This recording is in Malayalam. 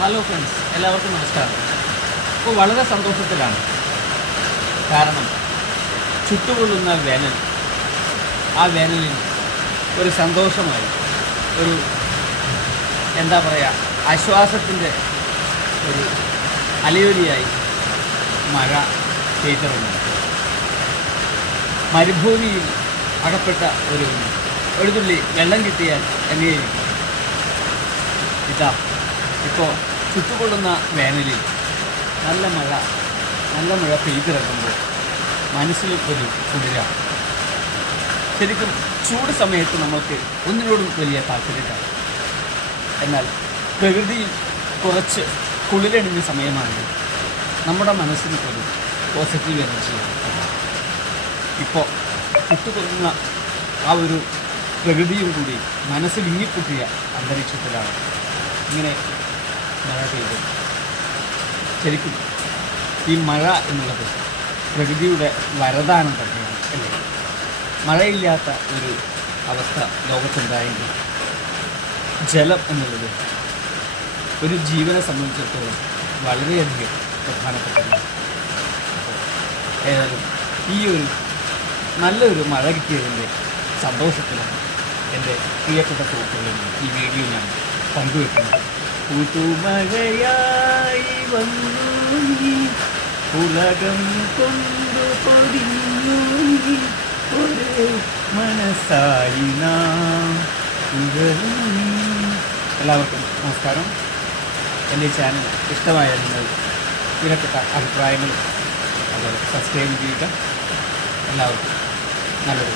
ഹലോ ഫ്രണ്ട്സ്, എല്ലാവർക്കും നമസ്കാരം. ഇപ്പോൾ വളരെ സന്തോഷത്തിലാണ്. കാരണം ചുട്ടുകൊള്ളുന്ന വേനൽ, ആ വേനലിൽ ഒരു സന്തോഷമായി, ഒരു എന്താ പറയുക, ആശ്വാസത്തിൻ്റെ ഒരു അലയൊലിയായി മഴ പെയ്തിറങ്ങി. മരുഭൂമിയിൽ അകപ്പെട്ട ഒരു തുള്ളി വെള്ളം കിട്ടിയാൽ എങ്ങനെയായിരിക്കും? ഇതാ ഇപ്പോൾ ചുട്ടുകൊള്ളുന്ന വേനലിൽ നല്ല മഴ പെയ്തിറങ്ങുമ്പോൾ മനസ്സിൽ ഒരു കുളിരാണ്. ശരിക്കും ചൂട് സമയത്ത് നമുക്ക് ഒന്നിനോടും വലിയ താല്പര്യമില്ല. എന്നാൽ പ്രകൃതിയിൽ കുറച്ച് കുളിരണിഞ്ഞ സമയമാണ് നമ്മുടെ മനസ്സിന് ഒരു പോസിറ്റീവ് എനർജിയാണ്. ഇപ്പോൾ ചുട്ടുകൊള്ളുന്ന ആ ഒരു പ്രകൃതിയും കൂടി മനസ്സ് വിങ്ങിപ്പൊട്ടിയ അന്തരീക്ഷത്തിലാണ് ഇങ്ങനെ മഴ പെയ്തത്. ശരിക്കും ഈ മഴ എന്നുള്ളത് പ്രകൃതിയുടെ വരദാനം തന്നെയാണ്, അല്ലേ? മഴയില്ലാത്ത ഒരു അവസ്ഥ ലോകത്തുണ്ടായെങ്കിൽ ജലം എന്നുള്ളത് ഒരു ജീവനെ സംബന്ധിച്ചിടത്തോളം വളരെയധികം പ്രധാനപ്പെട്ടതാണ്. ഏതായാലും ഈ ഒരു നല്ലൊരു മഴ കിട്ടിയതിൻ്റെ സന്തോഷത്തിലാണ് എൻ്റെ പ്രിയപ്പെട്ട സുഹൃത്തുക്കളിൽ ഈ വീഡിയോ ഞാൻ പങ്കുവെക്കുന്നത്. പുതുമഴയായി വന്നു നീ, ഉലകം കൊണ്ടു പൊതിഞ്ഞു നീ, ഒരു മനസ്സായി നാം. എല്ലാവർക്കും നമസ്കാരം. എൻ്റെ ചാനൽ ഇഷ്ടമായാൽ നിങ്ങൾ വിലപ്പെട്ട അഭിപ്രായങ്ങളും അതുപോലെ സബ്സ്ക്രൈബ് ചെയ്യുക. എല്ലാവർക്കും നല്ലൊരു